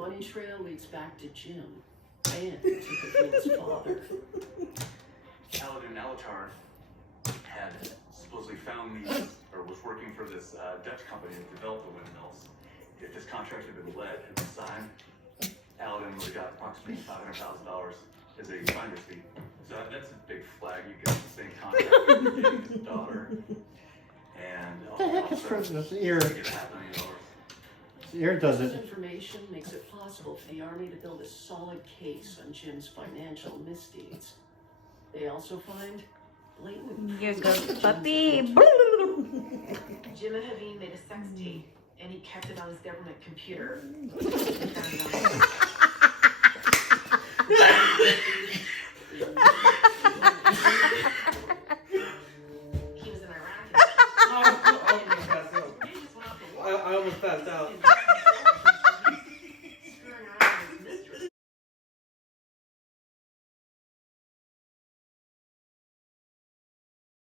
money trail leads back to Jim and to Katrina's father. Paladin Alatar had supposedly found these, or was working for this Dutch company that developed the windmills. If this contract had been let and signed, Paladin would have got approximately $500,000 as a finder's fee. So that's a big flag. You get the same contract with his daughter. And What the heck is also, this ear? you get $500,000. This ear does This it. information makes it possible for the Army to build a solid case on Jim's financial misdeeds. They also find blatant Here proof goes of Jim's Puppy. involvement. Jim and Haveen made a sex tape, and he kept it on his government computer. He found it on he was in Iraq. I almost passed out.